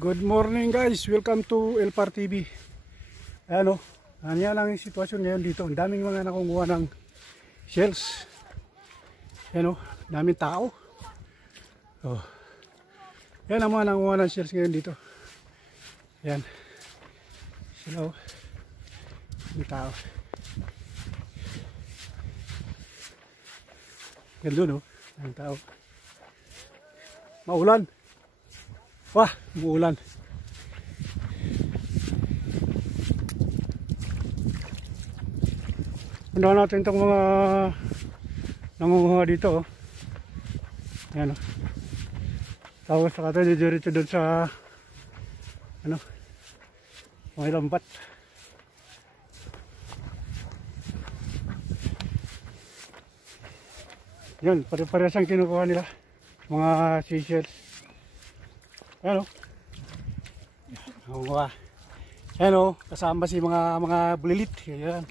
Good morning guys, welcome to Elpar TV. Ano, yan lang yung sitwasyon ngayon dito. Ang daming mga nakunguha ng shells. Ano, daming tao. Oh. Yan ang mga nakunguha ng shells ngayon dito. Yan. Sila oh. Yung tao. Yan doon oh. Yung tao. Maulan. Wah, umuulan. Puntahan natin itong mga nangunguha dito. Oh. Ayan. Oh. Tapos saka tayo diretso doon sa ano, may lambat. Yan, pare-parehas ang kinukuha nila. Mga seashells. Ayan o. Ayan o. Kasama si mga bulilit. Ayan.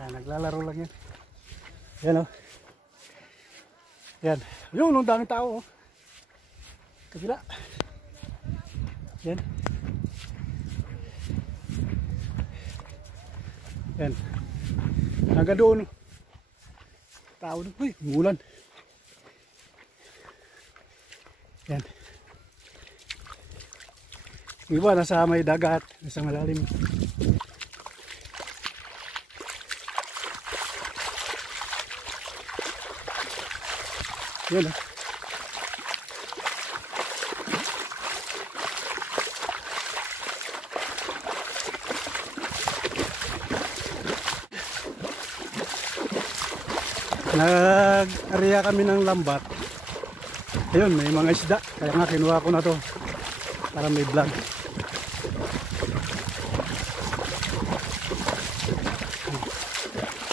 Ayan. Naglalaro lang yan. Ayan o. Ayan. Ayun, ang daming tao o. Kabila. Ayan. Ayan. Hanggang doon. Tao doon. Uy, umulan. Ayan. Iba nasa may dagat, nasa malalim. Yan ah. Nag-area kami ng lambat. Ayun, may mga isda. Kaya nga kinuha ko na to para may vlog.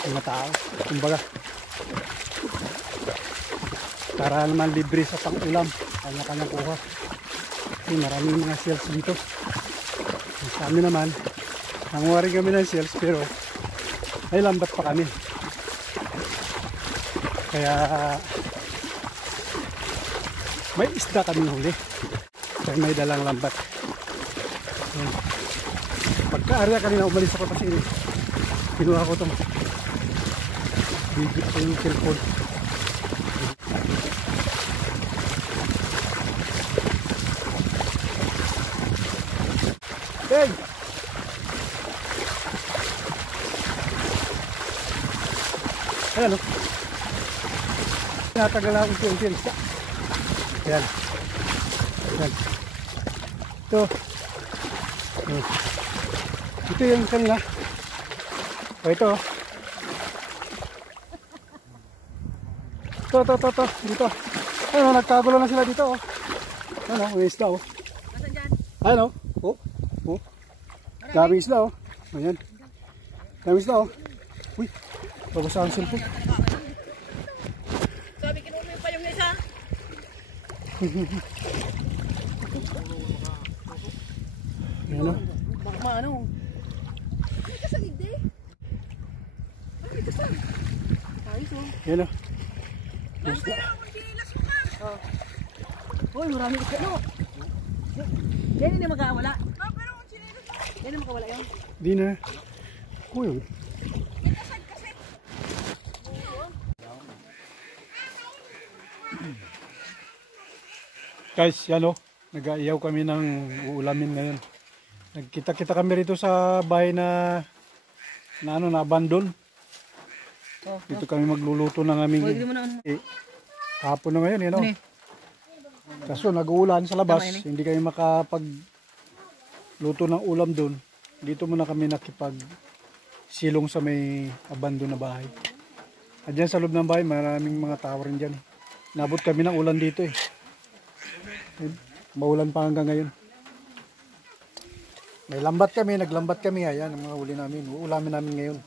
Mga tao, kumbaga para naman libre sa pang-ulam, kanya-kanyang kuha. Kasi maraming mga shells dito. Sa amin naman, nanguha rin kami ng shells pero ay lambat pa kami. Kaya may isda kami huli. Kaya may dalang lambat. Pagka-area kanina umalis ako kasi kinuha ko itong video ko yung cellphone. Hey! Ayan o. Tinatagal ako yung shells. Ayan. Ayan. Ito. Ito yung kanila. O ito. Ito. Dito. Ayun, nagkagulo na sila dito. Ano, may isda oh. Nasaan dyan? Ayun oh. Oh. Dami isda oh. Ayan. Dami isda oh. Uy, babasa ang cellphone. Sabi kinuha pa yung isa. Ayan oh. Baka maano. Ay, kasagid eh. Ay, kasagid. Ayos oh. Ayan oh. Oh. Uy, marami isda no. Yan hindi makawala. Yan hindi makawala yun. Di na. Uy. Guys, yan o. Nag-aiyaw kami ng uulamin ngayon. Nagkita-kita kami rito sa bahay na abandon. Dito kami magluluto ng aming hapon na ngayon, yun o. Kaso nag-uulan sa labas, hindi kami makapagluto ng ulam doon. Dito muna kami nakipag-silong sa may abandon na bahay. At dyan sa loob ng bahay, maraming mga tao rin dyan. Nabot kami ng ulan dito eh. Maulan pa hanggang ngayon. May lambat kami, naglambat kami. Ayan, ang mga huli namin. Uulamin namin ngayon.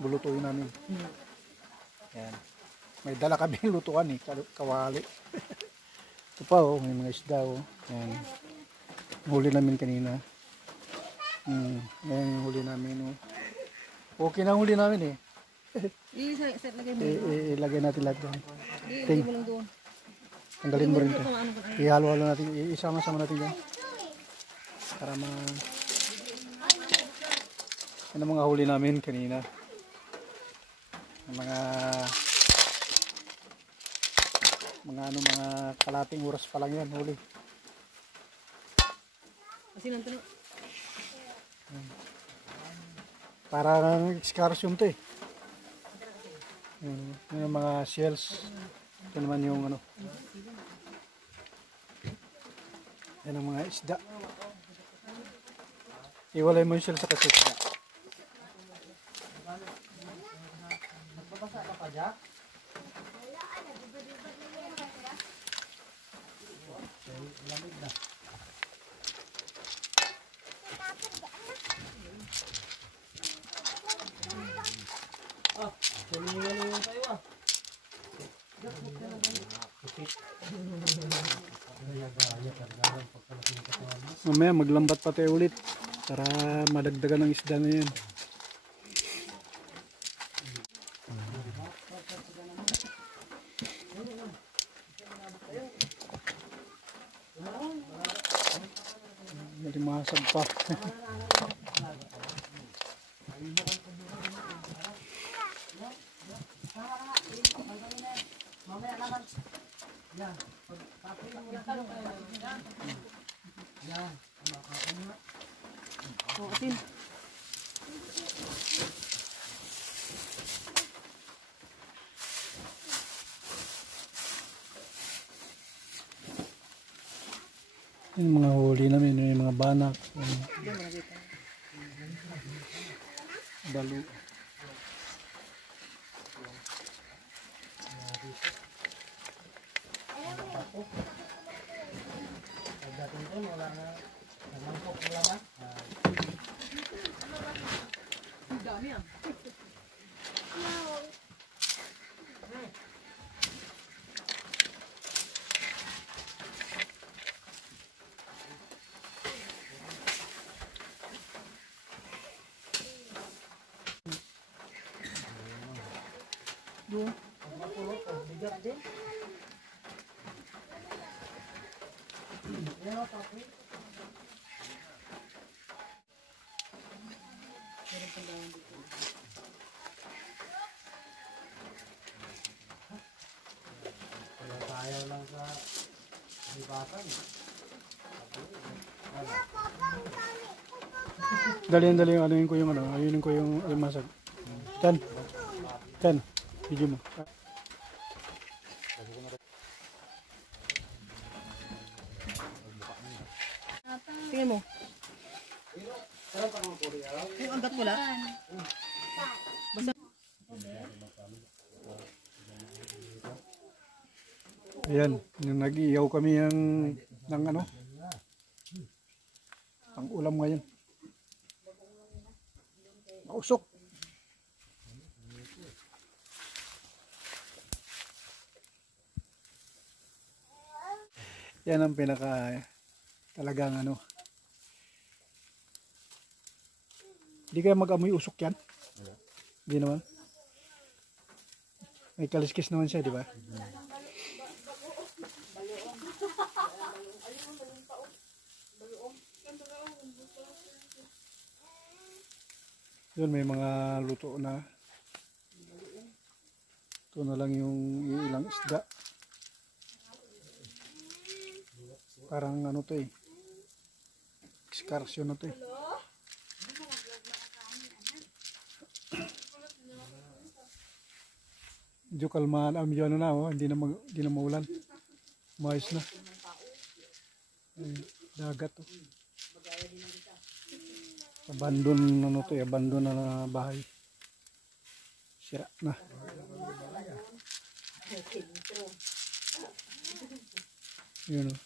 Bulutuin namin. Ayan. May dala kami lutuan eh, kawali. Ito pa oh, may mga isda oh. Ayan. Huli namin kanina. Ayan yung huli namin. Oh. Okay na ang huli namin eh. Set lagay mo. Ilagay natin lahat doon. Ilagay mo lang doon. Tanggalin mo rin ito. Ihalo-halo natin. Isama-sama natin yan. Para yan ang mga huli namin kanina. Mga kalating oras pa lang yan huli. Kasi nanto. Parang excursion to eh. Yung mga shells. Ito naman yung ano. Yan ang mga isda. Iwalay mo yung shell sa kasi isda. Nagpapasa ka pa dyan? Lamig na. Mamaya maglambat pa tayo ulit para madagdagan ng isda na yan. Malimasag pa. Oh, asin. Yung mga huli namin, yung mga banak, balo. Dami ah. Dali, anuin ko yung alimasag. Ten, video mo. Tingnan mo. Yung anggat mo lang. Ayan, yung nag-iyaw kami ng ano, ang ulam ngayon. Mausok. Yan ang pinaka talagang ano. Hindi kaya mag-amoy usok yan? Hindi naman. May kaliskis naman siya, di ba? Yun, may mga luto na. Ito na lang yung ilang isda. Parang ano to eh. Excursion na to eh. Medyo kalmahan. Medyo ano na oh. Hindi na maulan. Maayos na. Ay, dagat oh. Abandon ano to eh. Abandon na bahay. Sira na. Yun oh.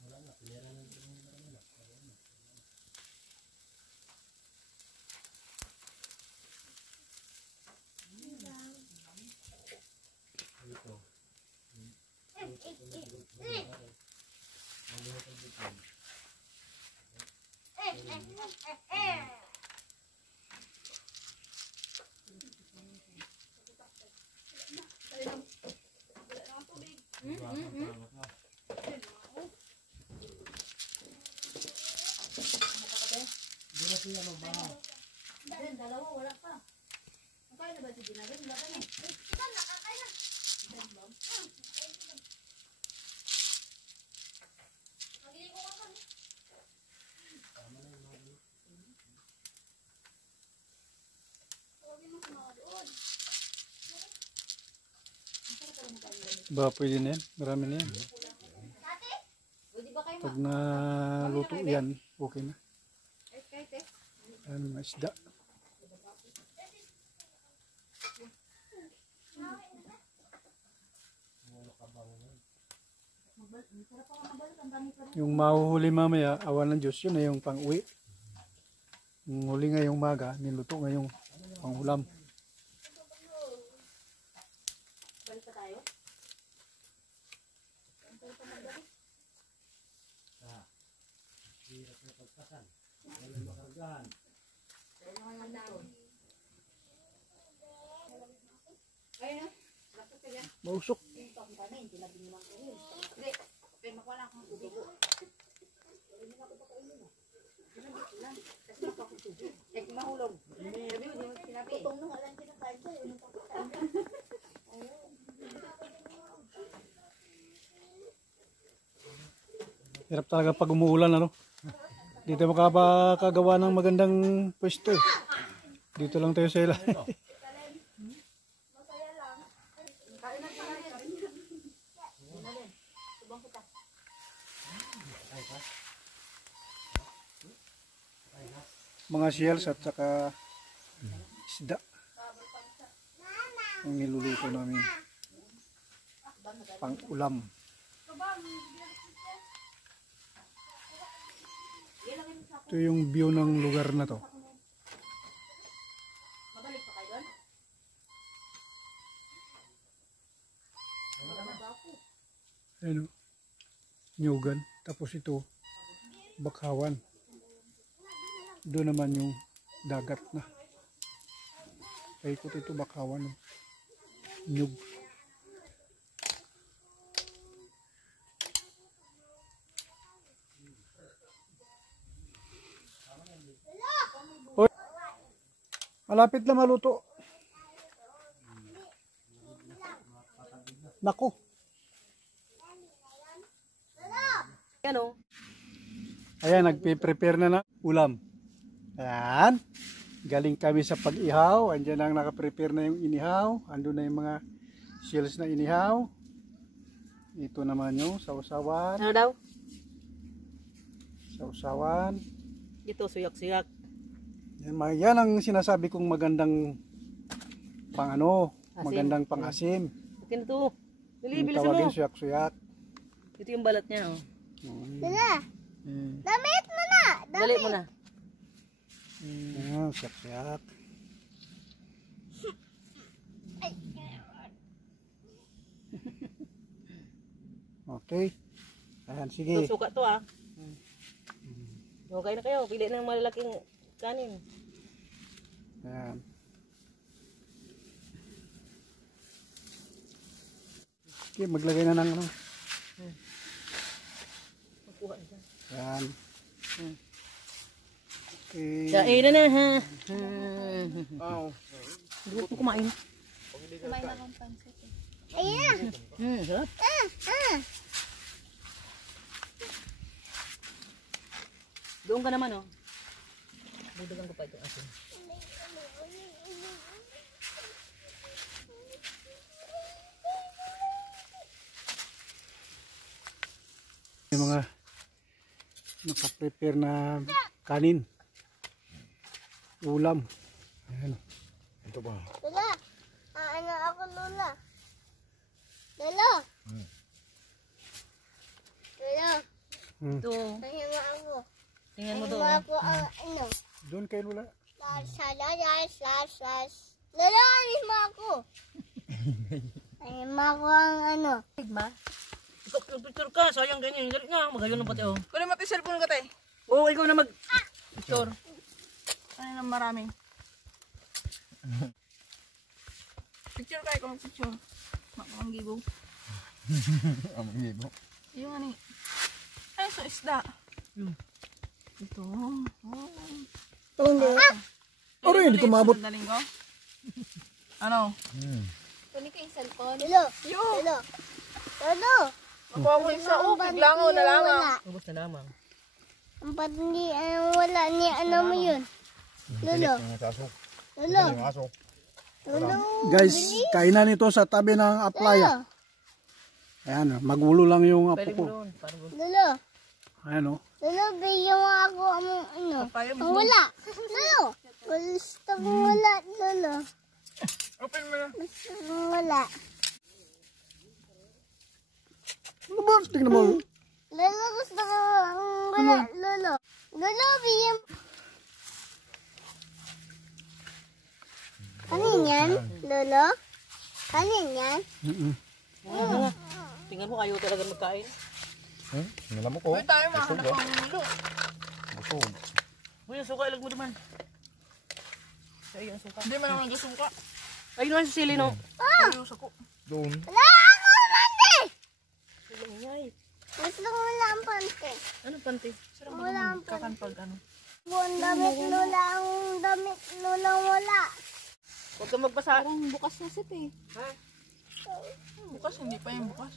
Wala na. Dalawa, wala pa. Kaya na ba si Ginagay? Wala ka na. Ito, nakakaya. Magiging ko ka. Ba, pwede na yan. Marami na yan. Pag naluto yan, okay na. Ayan, mga isda. Yung mahuhuli mamaya, awan ng Diyos, yun na yung pang-uwi. Yung huli ngayong maga, niluto ngayong pang-ulam. Balik pa tayo? Ayun na. Mausok. Mahulog. Tutong nung alam kinakain ko. Hirap talaga pag umuulan, ano? Dito makakagawa ng magandang pwesto eh. Dito lang tayo sa ilalim. Mga shells at saka isda ang niluluto namin pang ulam. Ito yung view ng lugar na to. Mabalik pa kayo doon? Ano? Nyugan. Tapos ito, Bakawan. Doon naman yung dagat na. Paikot ito Bakawan. Nyug. Oy, malapit na maluto. Nako. Ano? Ayan, nagpe-prepare na ng ulam. Ayan. Galing kami sa pag-ihaw. Andiyan ang nakaprepare na yung inihaw. Andun na yung mga shells na inihaw. Ito naman yung sausawan. Ano daw? Sausawan. Ito, suyak-suyak. Yan ang sinasabi kong magandang pang ano, Asim. magandang pang asim. Ito na to. Yung Bilisan tawagin mo. suyak-suyak. Ito yung balat niya, oh. Damit mo na! Dali mo na. Ayan, suyak-suyak. Okay. Ayan, sige. Ito, suka to, ah. Okay na kayo. Pili ng malalaking kanin. Ayan. Okay, maglagay na ng ano. Magkuha na siya. Ayan. Okay. Kain na na, ha? Hindi ko kumain. Kumain na akong pansit eh. Ayan! Sarap. Doon ka naman, oh. Budagan ko pa itong asin. Yung mga nakaprepare na kanin. Ulam. Ayan. Ito ba? Lola! Ano ako, Lola? Lola! Lola! Ito. Tingnan mo ako. Tingnan mo to. Tingnan mo ako ang ano. Doon kay Lula. Lola, alis mo ako. Alis mo ako ang ano. Sigma. Ikaw, nag-picture ka. Sayang ganyan. Galit nga. Magayon na pati oh. Kunin mo ito yung cellphone ko, tay. Oo, ikaw na mag-picture. Ano nang marami? Picture ka, ikaw mag-picture. Ang gibo. Ang gibo. Yung ano ay, so isda. Ito. Aro, hindi ko maabot. Sandaling ko. Ano? Kunin ko yung cellphone. Yo! Lolo. Makuha mo isa. Oh, biglango na lang. Ubus na lamang. Ang ba't hindi, wala ni ano mo yun? Lolo. Yung aso. Lolo. Yung aso. Lolo. Guys, kainan ito sa tabi ng aplaya. Ayan, magulo lang yung apo Pwede ko. mo doon. Parang Lolo. Ayan o. Lolo, bigyan mo ako ang ano. Kaya mo. Ang wala. Lolo. Gusto ko wala, Lolo. Open mo na. Gusto ko wala. Ano ba? Tingnan mo. Lolo, gusto ko ang wala, Lolo. Lolo, bigyan mo. Kanin yan, Lolo? Kanin yan? tingnan mo, ayaw talaga magkain. Nalam mo ko. Pwede tayo makahanap ng mulo. Busog. Uy, yung suka, ilag mo naman. Ayun, ang suka. Hindi man ako nagsusuka. Ayun naman si Silly, no? Ayos ako. Doon. Wala ako, pante! Ay, Gusto ko wala ang pante. anong panty? Wala ang pante. Kakanpag ano. Ang damit, Lola, ang damit, Lola, wala. Huwag kang magbasa. Parang bukas na sit eh. Ha? Bukas, hindi pa yung bukas.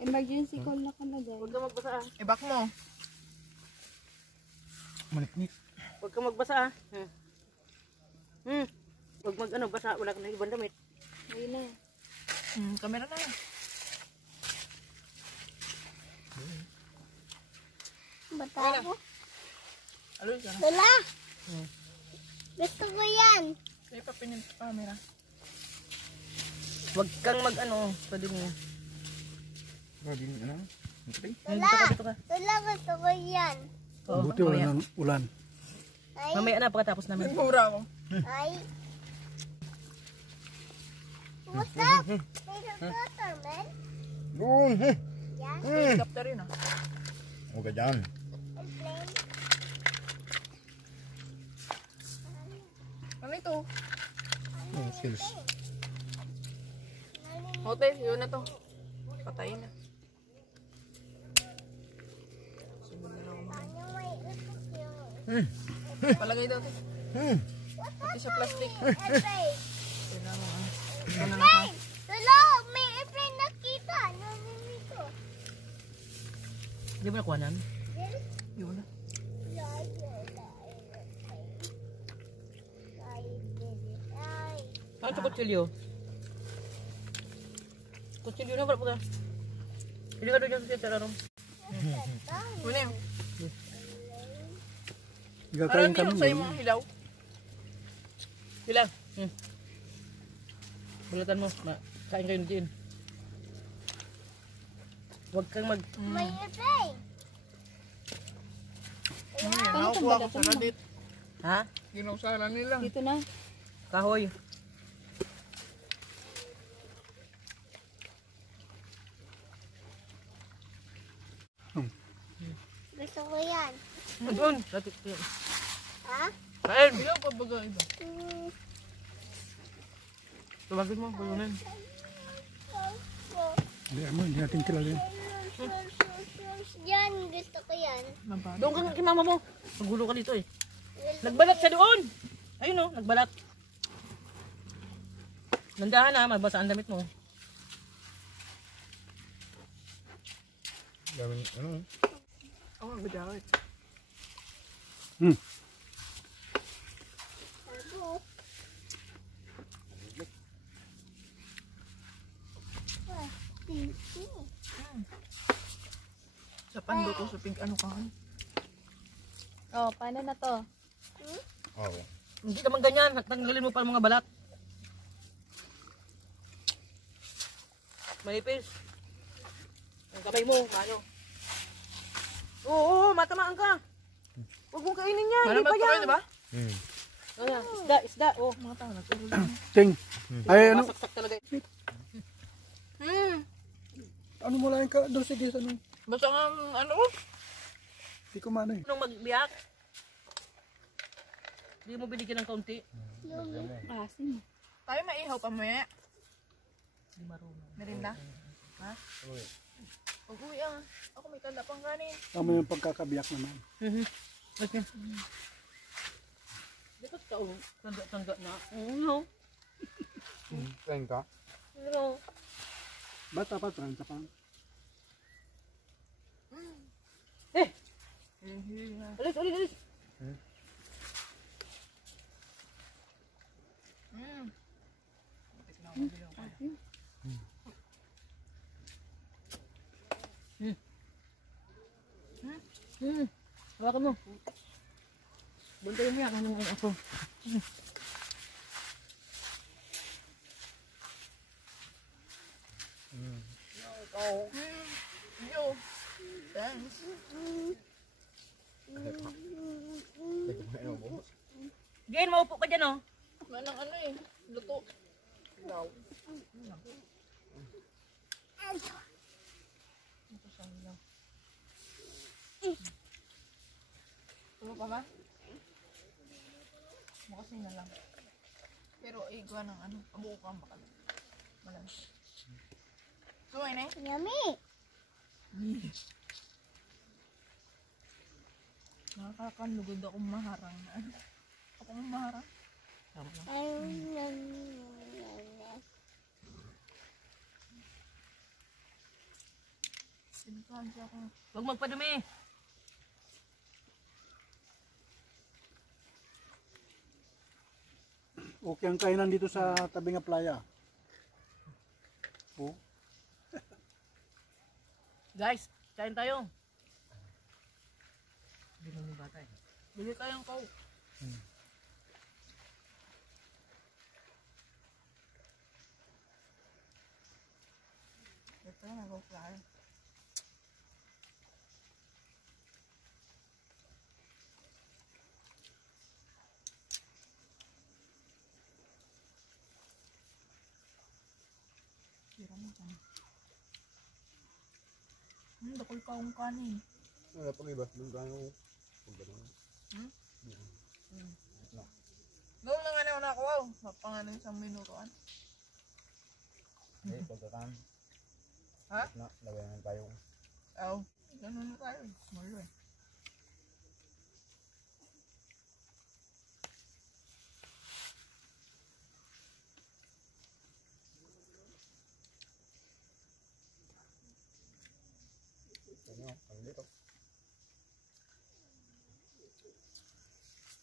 Emergency call na kalagay. Huwag kang magbasa. I-back mo. Maniknik. Huwag kang magbasa. Huwag basa. Wala ka na ibang damit. Ayun na. Camera na. Bata ako. Aloy ka na. Lola! Gusto ko yan. May pa pinip camera. Huwag kang pwede mo. Grabe yung ano. Okay. Dito ka. Lola, gusto ko yan. Oo, Buti wala ng ulan. Ay, mamaya na pagkatapos namin. Nagmura ako. ay. What's up? May water, man. Doon. Yan. Helicopter yun ah. Huwag ka dyan. Airplane. Ano ito? Skills. Hote, yun na to. Patayin na. Ano may usok yun? Palagay daw ito. Pati sa plastic. Airplane. Ito na lang. Airplane! Lola, may airplane nakita. Nandito. Hindi mo nakuha namin. Yun na. Ano sa kutsilyo? Kutsilyo na ba? Hindi ka doon sa tararong. Ano yun? Gagawin Ano yun kami. sa'yo mga hilaw? Sila. Bulatan mo. Kain kayo din. Huwag kang May airplane. Nakukuha ko sa Reddit. Ha? Ginausalan nila. Dito na. Kahoy. Gusto ko yan. Doon. Dati. Ha? Kain. Hilaw pa baga iba. Tawagin mo. Bulunan. Hindi natin kilala yun. Yan, gusto ko yan. Doon ka kay mama mo. Magulo ka dito eh. Nagbalat siya doon. Ayun o. Nagbalat. Nandahan na. Mabasa ang damit mo. Gawin, ano? Ako ang bidawit. Sa pando ko sa pig ano ka. Oh, paano na to? Oo. Hindi naman ganyan. Tanggalin mo pa ang mga balat. Manipis. Ang kamay mo. Ano? Oo, matamaan ka. Huwag mong kainin yan. Hindi Malamat pa ko yan. di ba? Ayan, isda, isda. Oh. Mga tao nag-ulo lang. Ting. Ay, ano? Masaksak talaga. Ano mo lang ka? Doon sige sa ano. Basta nga, ano? Hindi ko mano eh. Nung magbiyak. Hindi mo binigyan ng kaunti. Asin. Tayo maihaw pa mo yan. Hindi marunong. Merinda? Ha? Pag-uwi ah. Ako may tanda pang kanin. Tama yung pagkakabiyak naman. Okay. Di ba taong tanda na? No. Kain ka? No. Bata pa, 30 pa. Alis, alis, alis. Hawakan mo. Buntayin mo yan. Anong ako? Yo. Thanks. Jane, maupo ka dyan, oh. Manang ano eh. Luto. Wow. Tulo pa ba? Bukas na lang. Pero igwa ng ano. Abuko ka baka. Malamig. Sumay na eh. Yummy. Nakakanlugod akong maharang na. Ako maharang. Sinikansya ako. Huwag magpadumi. Okay ang kainan dito sa tabi ng playa. Oh. Guys, kain tayo. Hindi mo yung bata eh. Bili tayong coke. Ito yung nag-fly. Sira mo ka. Dakol pa akong kanin. Wala pag iba. Doon ka yung... Gawin na nga naman ako, wow. Mapangalan isang minutuan. Eh, pagkakan. Ha? Na, lagay na tayo. Oo. Ganun na tayo. Small eh. Ano, ang dito.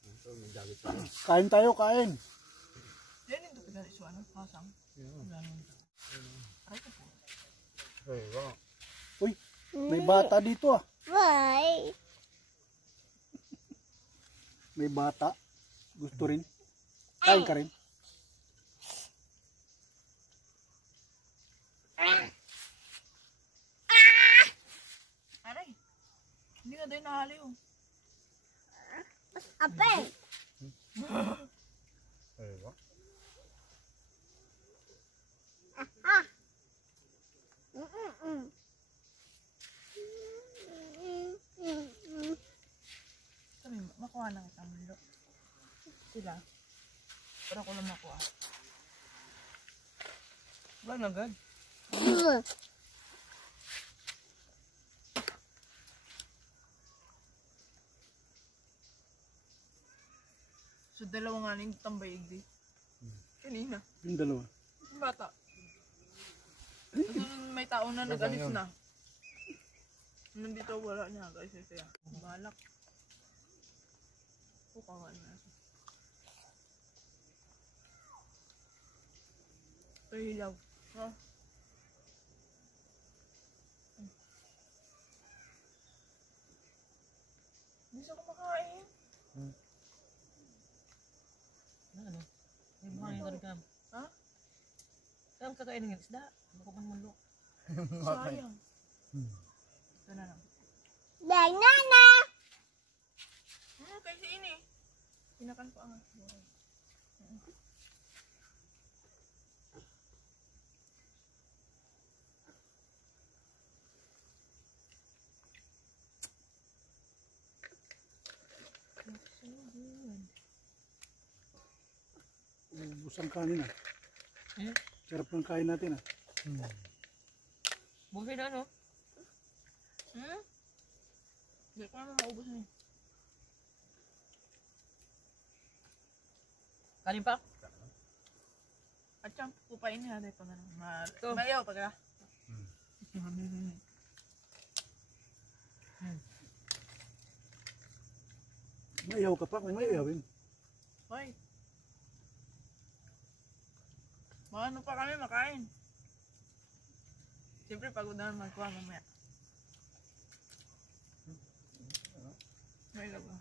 Ito, may jacket pa. Kain tayo, kain. Yan yung pinaliswa ng pasang. Ganun. Aray ko po. Hey, wow. Uy, may bata dito ah. Why? May bata. Gusto rin. Kain ka rin. Aray. Hindi nga doon nahali oh. Ape. Hey, wow. Sabi, makuha lang isang mundo. Sila. Pero ako lang makuha. Wala na agad. So, dalawa nga ning tambayig di. Kanina. Yung dalawa. Yung bata. Tapos nung may tao na nag-alis na. Nandito wala niya guys. Saya. Balak. Pukawan na. Ito hilaw. Ha? Hindi siya kumakain. Ano? May buhangin ka rin kam. Ha? Kam kakainin ng isda. Ano ko man manlok. Sayang. Ito na lang. Banana. Kasi ini. Pinakan pa nga. ubos ang kanin ah. Hmm? Sarap ng kain natin ah. Buhay na ano? Hmm? Hindi ko naman maubos na eh. Kanin pa? At siyang pupain niya dito na lang. Ito. Mayaw pagka. Maiyaw ka pa, may maiyawin. Hoy. Maano pa kami makain. Siyempre pagod na magkuha mamaya. May lago.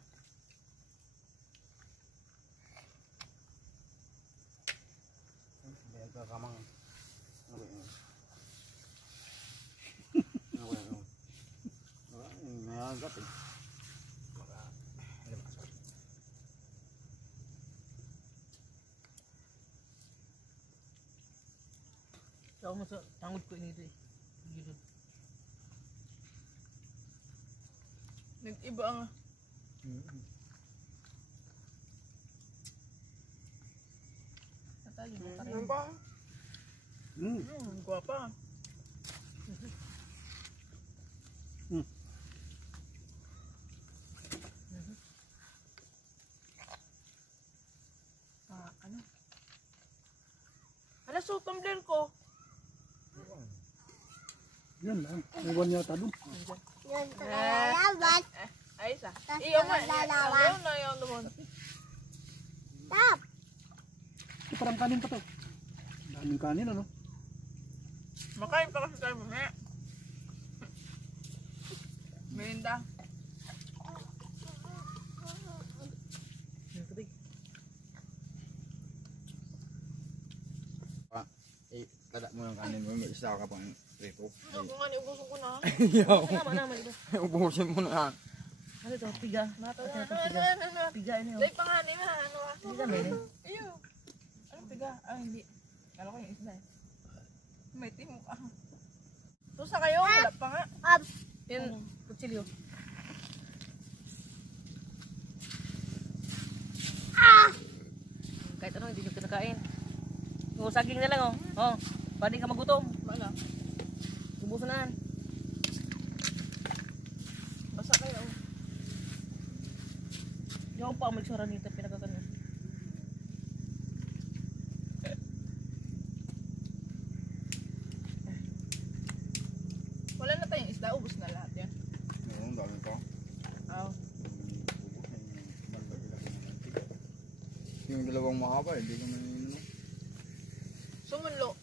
Kaya kakamang. Okay. Okay. May agad eh. Sa ako sa tangod ko inito eh. Gilid. Nag-iba ang... Natali mo pa rin. Ano ba? Guwapa. Ano? Ala, so tumbler ko. Yan lang. Iwan yata doon. Yun, lalaban. Ay, isa. Tas Iyo man. dalawa. Ayaw na yung lumon. Stop. Ito parang kanin pa to. Daming kanin ano. Makain pa kasi tayo mamaya. Merinda. Yung tubig. Kada mo ng kanin mo, may isa ka pang rito. Ano kung nga niubusin ko na? Naman ito. Ubusin mo na. Ano ito? Piga. Ano? Piga ano yun? Dahil panganin na. Ano? Piga na yun. Iyo. Ano piga? Ah, hindi. Kala ko yung isda eh. May timok ah. Tusa kayo? Wala pa nga. Up. Yan. Kutsilyo. Kahit ano, hindi nyo kinakain. O, saging na lang oh. Oh, pwede ka magutom. Wala. Ubusan na. Basa kayo. Yung pa magsara nito, pinagkakano. Wala na tayong isda. Ubus na lahat yan. Oo, dami ko. Oh. Yung dalawang mahaba, hindi ko maninom. Sumunlo.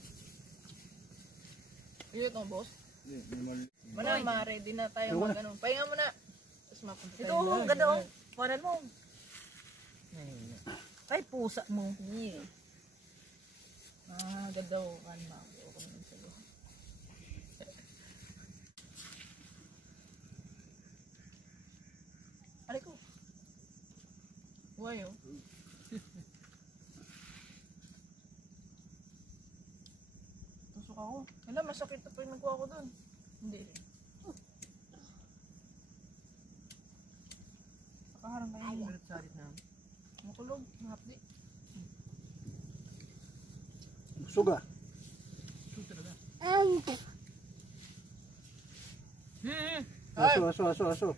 Iyo itong boss. Hindi, may mali. Mana, ma-ready na tayo mag ano. Pahinga mo na. Tapos mapunta Ito, tayo. ang ganda oh. Paran mo. Ay, pusa mo. Yeah. Ah, ganda o. Kan ma. Okay naman sa'yo. Aray ko. Wayo. Tusok ako. Hala, masakit na pa yung nagkuha ko dun. Hindi rin. Nakaharang kayo. Salit na. Makulog. Mahapdi. Busog ah. Aso.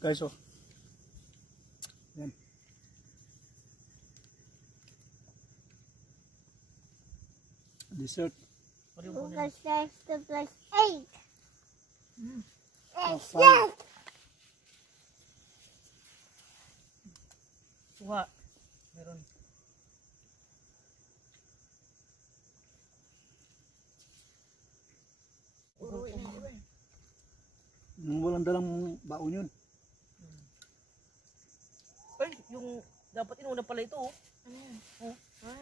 Guys, oh. Yan. Dessert. Plus 6 to plus 8. Ah, Yes, fine. yes. Suha. Meron. Uruin na iba eh. Walang dalang baon yun. Ay, yung dapat inuna pala ito oh. Ano yan? Oh. Ah.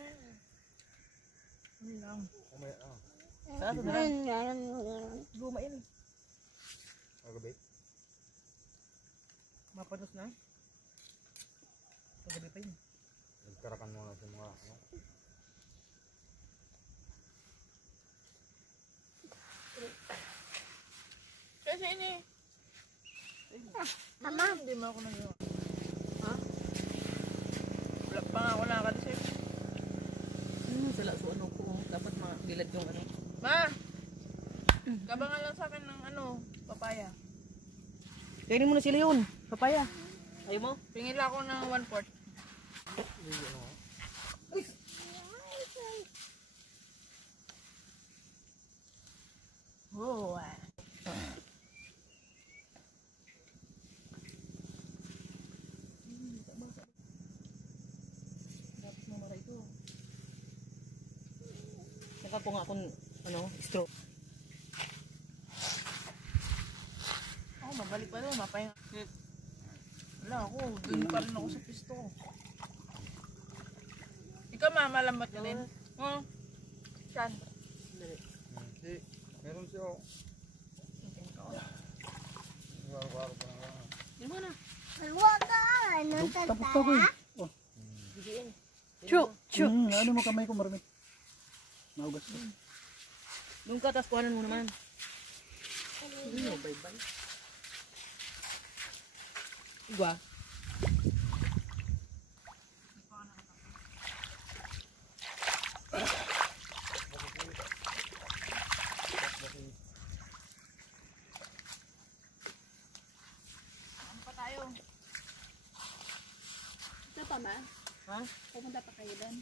Ano lang. Sa ato na lang. Ngayon. Luma yun eh. Kagabi? Mapanos na. Pagabi pa yun. Nagkarakan muna sa mga ano. Kasi ini. Tama. Hindi mo ako nagawa. Ha? Wala pa nga ako nakaka-receive. Sala so ano ko. Dapat mabilad yung ano. Ma! Kabangan lang sa akin ng ano, papaya. Kainin mo na sila yun. Papaya. Ayaw mo? Pingin lang ako ng 1/4. Oh, Dapat mamara ito. Saka po nga akong ano, straw. oh, mabalik pa doon, mapaya. Wala ako, dun pa rin ako sa pisto ko. Ikaw ma, malambat ka din. Oh. Saan? Si, meron siya. Waro-waro pa lang. Yun mo na. Huwag ka. Anong Tapos tata? na ko eh. Oh. Chu! Ano mo kamay ko marami? Maugas ko. Doon ka, tapos kuhanan mo naman. Ano, bye-bye. Igwa. Ano pa tayo? Ito pa ma? Ha? Pumunta pa kayo doon?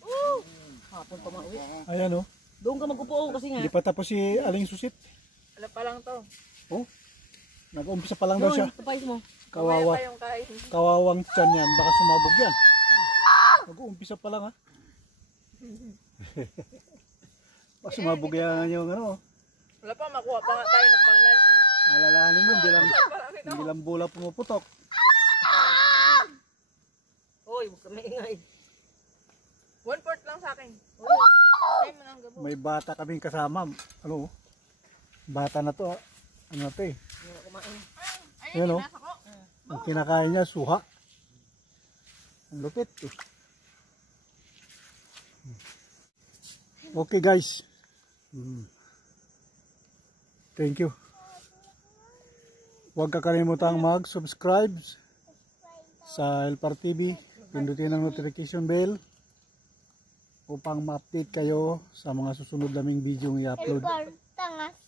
Hapon pa mauwi. Ayan oh. Doon ka mag-upo kasi nga. Hindi pa tapos si Aling Susit. Wala pa lang to. Oh. Nag-umpisa pa lang daw siya. Doon, tapayos mo. Kawawa. Mamaya pa yung kain. Kawawang tiyan yan. Baka sumabog yan. Nag-uumpisa pa lang ha. Baka sumabog yan yung ano. Wala pa, makuha pa nga tayo ng panglan. Alalahanin mo, hindi lang bola pumuputok. Hoy, huwag ka maingay. 1/4 lang sa akin. Tayo mo ng gabo. May bata kaming kasama. Ano? Bata na to. Ano na to eh. Hindi na kumain. Ayun, Yan, oh. nasa ko. Ang kinakain niya, suha. Ang lupit eh. Okay guys. Thank you. Huwag kakalimutang mag-subscribe sa Elpar TV. Pindutin ang notification bell upang ma-update kayo sa mga susunod naming video i-upload. Elbar, tangas.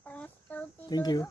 Tangas daw dito. Thank you.